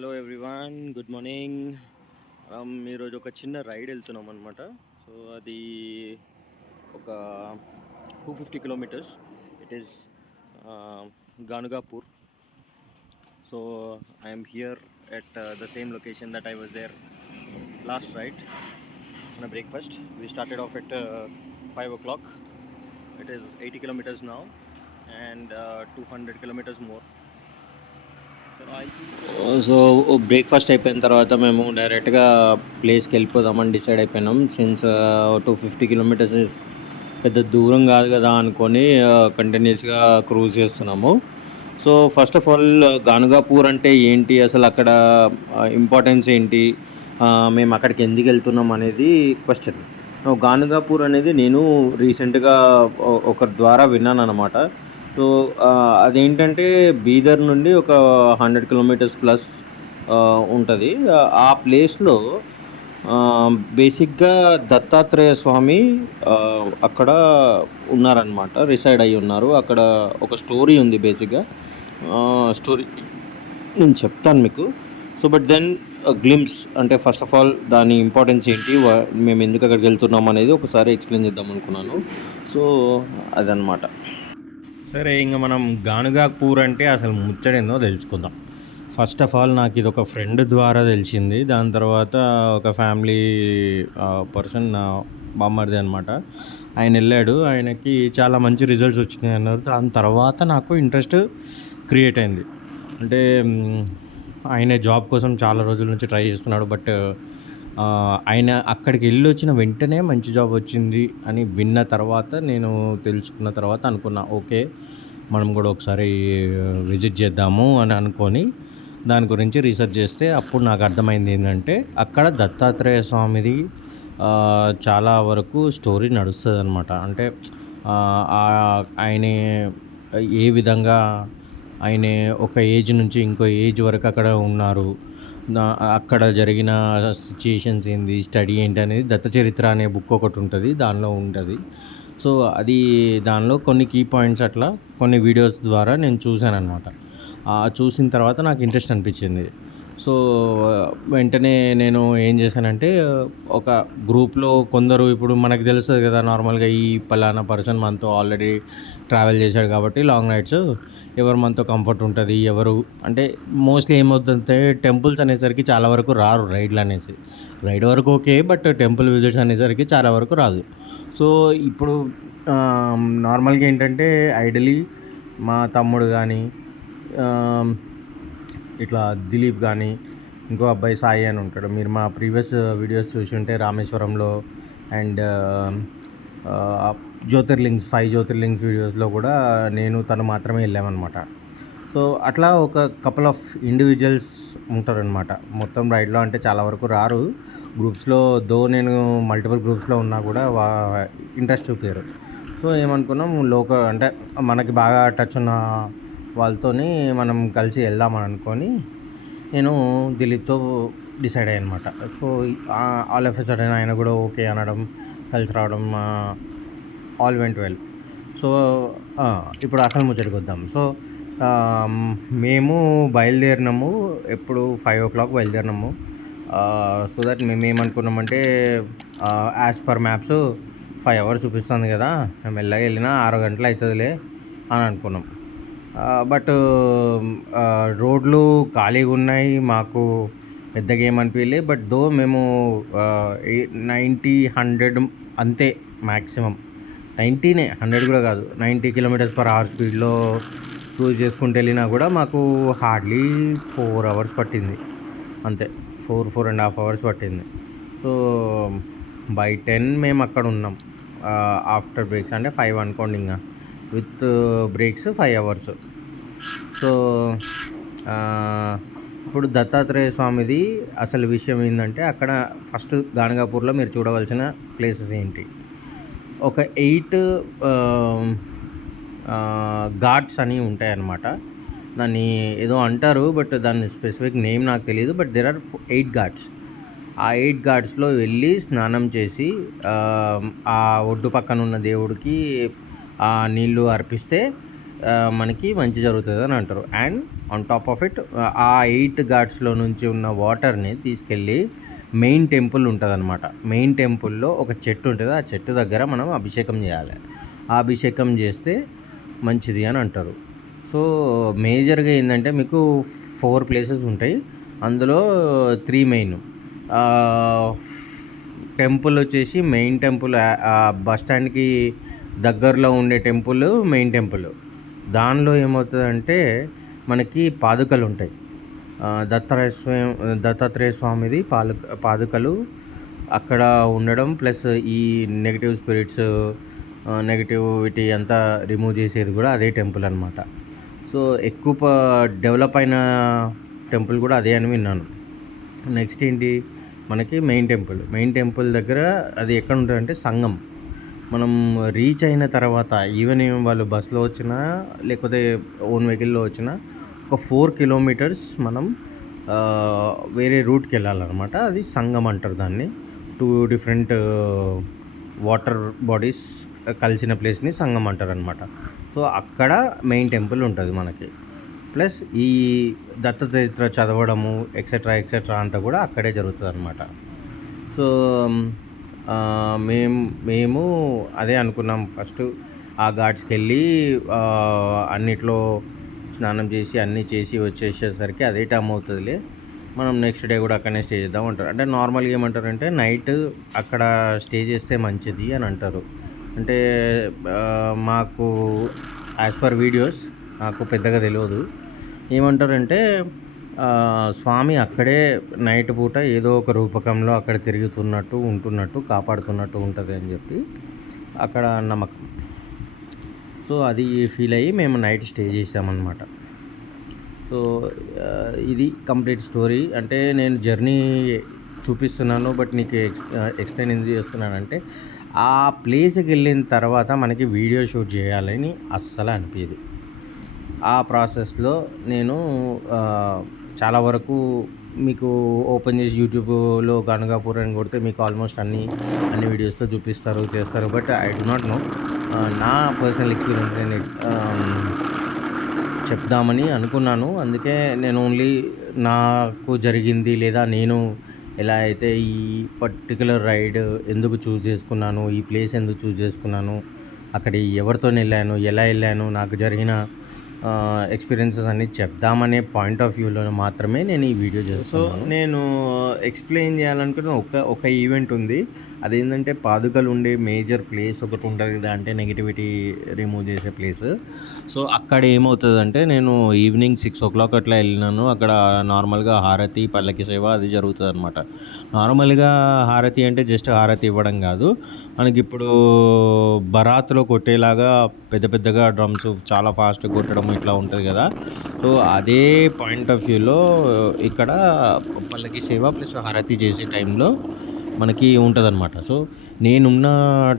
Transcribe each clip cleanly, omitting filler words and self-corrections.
Hello everyone, good morning. ఈరోజు ఒక చిన్న రైడ్ వెళ్తున్నాం అనమాట. సో అది ఒక 250 kilometres. It is Ganagapur. So I'm here at the same location that I was there last ride on a breakfast. We started off at 5 o'clock. It is 80 kilometers now and 200 kilometers more. So breakfast అయిపోయిన తర్వాత మేము డైరెక్ట్గా ప్లేస్కి వెళ్ళిపోదామని decide అయిపోయినాం. Since 250 kilometres పెద్ద దూరం కాదు కదా అనుకొని కంటిన్యూస్గా క్రూజ్ చేస్తున్నాము. So first of all Ganagapur అంటే ఏంటి, అసలు అక్కడ ఇంపార్టెన్స్ ఏంటి, మేము అక్కడికి ఎందుకు వెళ్తున్నాం అనేది క్వశ్చన్. గానుగాపూర్ అనేది నేను రీసెంట్గా ఒకరి ద్వారా విన్నాను అనమాట. సో అదేంటంటే బీదర్ నుండి ఒక 100 కిలోమీటర్స్ ప్లస్ ఉంటుంది. ఆ ప్లేస్లో బేసిక్గా దత్తాత్రేయ స్వామి అక్కడ ఉన్నారనమాట, రిసైడ్ అయ్యి ఉన్నారు. అక్కడ ఒక స్టోరీ ఉంది. బేసిక్గా స్టోరీ నేను చెప్తాను మీకు. సో బట్ దెన్ గ్లిమ్స్ అంటే ఫస్ట్ ఆఫ్ ఆల్ దాని ఇంపార్టెన్స్ ఏంటి, మేము ఎందుకు అక్కడికి వెళ్తున్నాం అనేది ఒకసారి ఎక్స్ప్లెయిన్ చేద్దాం అనుకున్నాను. సో అదనమాట. సరే, ఇంకా మనం గానుగాపూర్ అంటే అసలు ముచ్చడేందో తెలుసుకుందాం. ఫస్ట్ ఆఫ్ ఆల్ నాకు ఇది ఒక ఫ్రెండ్ ద్వారా తెలిసింది. దాని తర్వాత ఒక ఫ్యామిలీ పర్సన్, నా బామ్మర్ది అనమాట, ఆయన వెళ్ళాడు. ఆయనకి చాలా మంచి రిజల్ట్స్ వచ్చినాయి అన్నారు. దాని తర్వాత నాకు ఇంట్రెస్ట్ క్రియేట్ అయింది. అంటే ఆయన జాబ్ కోసం చాలా రోజుల నుంచి ట్రై చేస్తున్నాడు. బట్ ఆయన అక్కడికి వెళ్ళి వచ్చిన వెంటనే మంచి జాబ్ వచ్చింది అని విన్న తర్వాత, నేను తెలుసుకున్న తర్వాత అనుకున్నా, ఓకే మనం కూడా ఒకసారి విజిట్ చేద్దాము అని అనుకొని దాని గురించి రీసెర్చ్ చేస్తే అప్పుడు నాకు అర్థమైంది ఏంటంటే, అక్కడ దత్తాత్రేయ స్వామిది చాలా వరకు స్టోరీ నడుస్తుంది అనమాట. అంటే ఆయన ఏ విధంగా ఆయన ఒక ఏజ్ నుంచి ఇంకో ఏజ్ వరకు అక్కడ ఉన్నారు, అక్కడ జరిగిన సిచ్యుయేషన్స్ ఏంది, స్టడీ ఏంటి అనేది దత్త చరిత్ర అనే బుక్ ఒకటి ఉంటుంది, దానిలో ఉంటుంది. సో అది దానిలో కొన్ని కీ పాయింట్స్ అట్లా కొన్ని వీడియోస్ ద్వారా నేను చూశాను అనమాట. చూసిన తర్వాత నాకు ఇంట్రెస్ట్ అనిపించింది. సో వెంటనే నేను ఏం చేశానంటే, ఒక గ్రూప్లో కొందరు, ఇప్పుడు మనకు తెలుస్తుంది కదా నార్మల్గా ఈ పలానా పర్సన్ మనతో ఆల్రెడీ ట్రావెల్ చేశాడు కాబట్టి లాంగ్ రైడ్స్ ఎవరు మనతో కంఫర్ట్ ఉంటుంది, ఎవరు అంటే మోస్ట్లీ ఏమవుతుందంటే టెంపుల్స్ అనేసరికి చాలా వరకు రారు రైడ్లు అనేసి. రైడ్ వరకు ఓకే, బట్ టెంపుల్ విజిట్స్ అనేసరికి చాలా వరకు రాదు. సో ఇప్పుడు నార్మల్గా ఏంటంటే ఐడలీ మా తమ్ముడు కానీ, ఇట్లా దిలీప్ కానీ, ఇంకో అబ్బాయి సాయి అని ఉంటాడు. మీరు మా ప్రీవియస్ వీడియోస్ చూసి ఉంటే రామేశ్వరంలో అండ్ జ్యోతిర్లింగ్స్ 5 జ్యోతిర్లింగ్స్ వీడియోస్లో కూడా నేను తను మాత్రమే వెళ్ళామన్నమాట. సో అట్లా ఒక కపుల్ ఆఫ్ ఇండివిజువల్స్ ఉంటారనమాట. మొత్తం రైడ్లో అంటే చాలా వరకు రారు. గ్రూప్స్లో నేను మల్టిపుల్ గ్రూప్స్లో ఉన్నా కూడా ఇంట్రెస్ట్ చూపారు. సో ఏమనుకున్నాం, అంటే మనకి బాగా టచ్ ఉన్న వాళ్ళతోని మనం కలిసి వెళ్దామని అనుకొని నేను దిలీప్తో డిసైడ్ అయ్యాను అనమాట. So all of a sudden ఆయన కూడా ఓకే అనడం, కలిసి రావడం, ఆల్ వెంట్ వెల్. సో ఇప్పుడు అసలు ముచ్చటికి వద్దాం. సో మేము బయలుదేరినాము, ఎప్పుడు 5 o'clock బయలుదేరినాము. సో దట్ మేము ఏమనుకున్నామంటే, యాజ్ పర్ మ్యాప్స్ 5 hours చూపిస్తుంది కదా, మేము మెల్లగా వెళ్ళినా 6 గంటలు అవుతుందిలే అని అనుకున్నాం. బట్ రోడ్లు ఖాళీగా ఉన్నాయి, మాకు పెద్దగా ఏమనిపించలే. బట్ దో మేము 90, 100 అంతే మ్యాక్సిమం. 90నే, 100 కూడా కాదు, 90 km/h స్పీడ్లో క్రూజ్ చేసుకుంటూ వెళ్ళినా కూడా మాకు హార్డ్లీ 4 hours పట్టింది అంతే. 4.5 hours పట్టింది. సో బై 10 మేము అక్కడ ఉన్నాం. ఆఫ్టర్ బ్రేక్స్ అంటే 5 అనుకోండి, ఇంకా విత్ బ్రేక్స్ 5 hours. సో ఇప్పుడు దత్తాత్రేయ స్వామిది అసలు విషయం ఏంటంటే, అక్కడ ఫస్ట్ గానుగాపూర్లో మీరు చూడవలసిన ప్లేసెస్ ఏంటి, ఒక 8 ఘాట్స్ అని ఉంటాయి అన్నమాట. దాన్ని ఏదో అంటారు, బట్ దాని స్పెసిఫిక్ నేమ్ నాకు తెలియదు. But there are 8 ghats. ఆ 8 ఘాట్స్లో వెళ్ళి స్నానం చేసి ఆ ఒడ్డు పక్కన ఉన్న దేవుడికి ఆ నీళ్ళు అర్పిస్తే మనకి మంచి జరుగుతుంది అని అంటారు. And on top of it ఆ 8 ఘాట్స్లో నుంచి ఉన్న వాటర్ని తీసుకెళ్ళి మెయిన్ టెంపుల్ ఉంటుందన్నమాట. మెయిన్ టెంపుల్లో ఒక చెట్టు ఉంటుంది, ఆ చెట్టు దగ్గర మనం అభిషేకం చేయాలి. ఆ అభిషేకం చేస్తే మంచిది అని అంటారు. సో మేజర్గా ఏంటంటే మీకు 4 ప్లేసెస్ ఉంటాయి, అందులో 3 మెయిన్. టెంపుల్ వచ్చేసి మెయిన్ టెంపుల్ బస్ స్టాండ్కి దగ్గరలో ఉండే టెంపుల్ మెయిన్ టెంపుల్. దానిలో ఏమవుతుందంటే మనకి పాదుకలు ఉంటాయి. దత్తాత్రేయ స్వామిది పాదుకలు అక్కడ ఉండడం, ప్లస్ ఈ నెగిటివ్ స్పిరిట్స్ నెగిటివిటీ అంతా రిమూవ్ చేసేది కూడా అదే టెంపుల్ అనమాట. సో ఎక్కువ డెవలప్ అయిన టెంపుల్ కూడా అదే అని విన్నాను. నెక్స్ట్ ఏంటి, మనకి మెయిన్ టెంపుల్ దగ్గర అది ఎక్కడ ఉంటుందంటే సంగం. మనం రీచ్ అయిన తర్వాత ఈవెన్ వాళ్ళు బస్సులో వచ్చినా లేకపోతే ఓన్ వెహికల్లో వచ్చినా ఒక 4 కిలోమీటర్స్ మనం వేరే రూట్కి వెళ్ళాలన్నమాట. అది సంగం అంటారు దాన్ని. 2 డిఫరెంట్ వాటర్ బాడీస్ కలిసిన ప్లేస్ని సంగం అంటారు అనమాట. సో అక్కడ మెయిన్ టెంపుల్ ఉంటుంది మనకి. ప్లస్ ఈ దత్తచరిత్ర చదవడము ఎక్సెట్రా అంతా కూడా అక్కడే జరుగుతుంది అనమాట. సో మేము అదే అనుకున్నాం. ఫస్ట్ ఆ ఘాట్స్కి వెళ్ళి అన్నిట్లో స్నానం చేసి అన్నీ చేసి వచ్చేసేసరికి అదే టైం అవుతుందిలే, మనం నెక్స్ట్ డే కూడా అక్కడనే స్టే చేద్దాం అంటారు. అంటే నార్మల్గా ఏమంటారంటే నైట్ అక్కడ స్టే చేస్తే మంచిది అని అంటారు. అంటే మాకు యాజ్ పర్ వీడియోస్ నాకు పెద్దగా తెలియదు. ఏమంటారంటే స్వామి అక్కడే నైట్ పూట ఏదో ఒక రూపకంలో అక్కడ తిరుగుతున్నట్టు ఉంటున్నట్టు కాపాడుతున్నట్టు ఉంటుంది అని చెప్పి అక్కడ నమ్మకం. సో అది ఫీల్ అయ్యి మేము నైట్ స్టే చేసామన్నమాట. సో ఇది కంప్లీట్ స్టోరీ. అంటే నేను జర్నీ చూపిస్తున్నాను, బట్ నీకు ఎక్స్ప్లెయిన్ ఎందుకు చేస్తున్నానంటే ఆ ప్లేస్కి వెళ్ళిన తర్వాత మనకి వీడియో షూట్ చేయాలని అస్సలు అనిపించదు. ఆ ప్రాసెస్లో నేను చాలా వరకు మీకు ఓపెన్ చేసి యూట్యూబ్లో గణగాపూర్ అని కొడితే మీకు ఆల్మోస్ట్ అన్ని వీడియోస్లో చూపిస్తారు, చేస్తారు. But I do not know, నా పర్సనల్ ఎక్స్పీరియన్స్ నేను చెప్దామని అనుకున్నాను. అందుకే నేను ఓన్లీ నాకు జరిగింది లేదా నేను ఎలా అయితే ఈ పర్టికులర్ రైడ్ ఎందుకు చూస్ చేసుకున్నాను, ఈ ప్లేస్ ఎందుకు చూస్ చేసుకున్నాను, అక్కడ ఎవరితో వెళ్ళాను, ఎలా వెళ్ళాను, నాకు జరిగిన ఎక్స్పీరియన్సెస్ అన్నీ చెప్దామనే పాయింట్ ఆఫ్ వ్యూలో మాత్రమే నేను ఈ వీడియో చేస్తాను. సో నేను ఎక్స్ప్లెయిన్ చేయాలనుకున్న ఒక ఈవెంట్ ఉంది. అదేంటంటే పాదుకలు ఉండే మేజర్ ప్లేస్ ఒకటి ఉంటుంది కదా, అంటే నెగిటివిటీ రిమూవ్ చేసే ప్లేస్. సో అక్కడ ఏమవుతుందంటే నేను ఈవినింగ్ 6 o'clock అట్లా వెళ్ళినాను. అక్కడ నార్మల్గా హారతి, పల్లకి సేవ అది జరుగుతుంది అనమాట. నార్మల్గా హారతి అంటే జస్ట్ హారతి ఇవ్వడం కాదు, మనకి ఇప్పుడు బరాత్లో కొట్టేలాగా పెద్దగా డ్రమ్స్ చాలా ఫాస్ట్గా కొట్టడం ఇట్లా ఉంటుంది కదా. సో అదే పాయింట్ ఆఫ్ వ్యూలో ఇక్కడ పల్లకి సేవ ప్లస్ హారతి చేసే టైంలో మనకి ఉంటుందన్నమాట. సో నేనున్న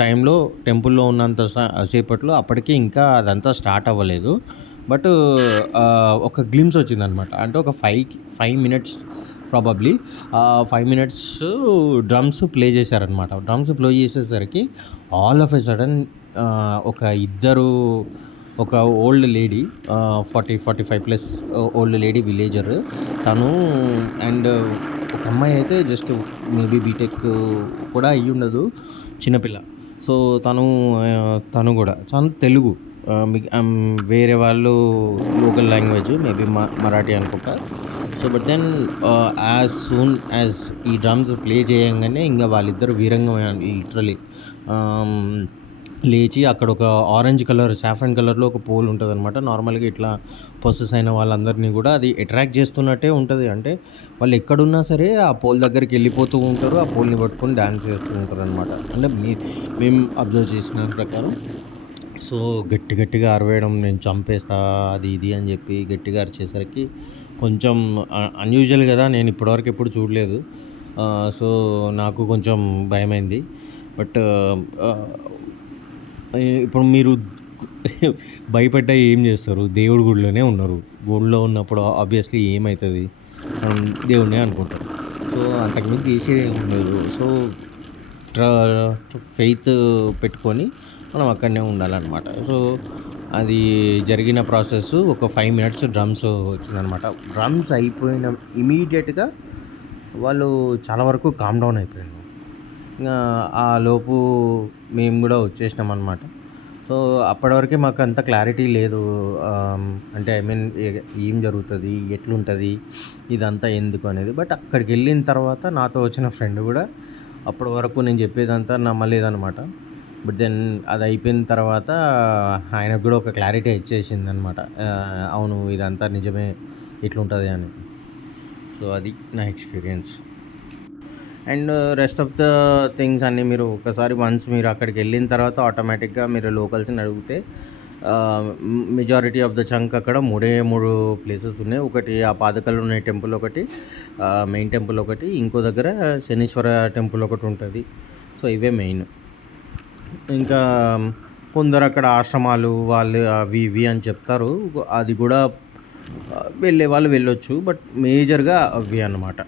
టైంలో టెంపుల్లో ఉన్నంత సేపట్లో అప్పటికి ఇంకా అదంతా స్టార్ట్ అవ్వలేదు. బట్ ఒక గ్లిమ్స్ వచ్చిందనమాట. అంటే ఒక 5 minutes probably 5 minutes drums play చేశారనమాట. డ్రమ్స్ ప్లే చేసేసరికి ఆల్ ఆఫ్ ఎ సడన్ ఒక old lady, 40-45+ old lady villager తను, అండ్ ఒక అమ్మాయి అయితే జస్ట్ మేబీ బీటెక్ కూడా అయ్యి ఉండదు, చిన్నపిల్ల. సో తను కూడా తెలుగు, వేరే వాళ్ళు లోకల్ లాంగ్వేజ్ మేబీ మరాఠీ అనుకుంటా. So but then as soon as ఈ డ్రమ్స్ ప్లే చేయంగానే ఇంకా వాళ్ళిద్దరు వీరంగం లిటరలీ లేచి అక్కడ ఒక ఆరెంజ్ కలర్, సాఫ్రన్ కలర్లో ఒక పోల్ ఉంటుంది అనమాట. నార్మల్గా ఇట్లా పొసెస్ అయిన వాళ్ళందరినీ కూడా అది అట్రాక్ట్ చేస్తున్నట్టే ఉంటుంది. అంటే వాళ్ళు ఎక్కడున్నా సరే ఆ పోల్ దగ్గరికి వెళ్ళిపోతూ ఉంటారు, ఆ పోల్ని పట్టుకొని డ్యాన్స్ చేస్తూ ఉంటారు అనమాట. అంటే మేము అబ్జర్వ్ చేసిన ప్రకారం. సో గట్టిగా అరవేయడం, నేను చంపేస్తా అది ఇది అని చెప్పి గట్టిగా అరిచేసరికి కొంచెం అన్యూజువల్ కదా, నేను ఇప్పటివరకు ఎప్పుడు చూడలేదు. సో నాకు కొంచెం భయమైంది. బట్ ఇప్పుడు మీరు భయపడ్డా ఏం చేస్తారు, దేవుడి గుడిలోనే ఉన్నారు. గుడిలో ఉన్నప్పుడు ఆబ్వియస్లీ ఏమవుతుంది, దేవుడినే అనుకుంటారు. సో అంతకుమించి చేసేది ఏమి ఉండదు. సో ఫెయిత్ పెట్టుకొని మనం అక్కడనే ఉండాలన్నమాట. సో, అది జరిగిన ప్రాసెస్ ఒక 5 మినిట్స్ డ్రమ్స్ వచ్చిందనమాట. డ్రమ్స్ అయిపోయిన ఇమ్మీడియేట్‌గా వాళ్ళు చాలా వరకు కామ్ డౌన్ అయిపోయిండ్రు. ఇంగా ఆ లోపు మేము గూడా వచ్చేసినామనమాట. సో, అప్పటి వరకే మాకంత క్లారిటీ లేదు. అంటే ఐ మీన్ ఏం జరుగుతది? ఎట్లుంటది? ఇదంతా ఎందుకు అనేది. బట్ అక్కడికెళ్ళిన తర్వాత నాతో వచ్చిన ఫ్రెండ్ గూడా అప్పటి వరకు నేను చెప్పేదంతా నమ్మలేదనమాట. బట్ దెన్ అదయిపోయిన తర్వాత ఆయనకు గూడా ఒక క్లారిటీ వచ్చేసిందనమాట. అవును ఇదంతా నిజమే ఇట్లుంటది అని. సో, అది నా experience. And rest of the things అన్నీ మీరు ఒకసారి వన్స్ మీరు అక్కడికెళ్ళిన తర్వాత ఆటోమేటిక్‌గా మీరు లోకల్స్‌ని అడిగితే మెజారిటీ ఆఫ్ ద చంక్ అక్కడ 3 ప్లేసెస్ ఉన్నాయి. ఒకటి ఆ పాదకల్లున్న టెంపుల్ ఒకటి, మెయిన్ టెంపుల్ ఒకటి, ఇంకో దగ్గర శనీశ్వర టెంపుల్ ఒకటుంటది. సో, ఇవే మెయిన్. ఇంకా కొందరు అక్కడ ఆశ్రమాలు వాళ్ళు అవి ఇవి అని చెప్తారు. అది గూడా వెళ్ళేవాళ్ళు వెళ్ళొచ్చు. బట్ మేజర్‌గా అవి అన్నమాట.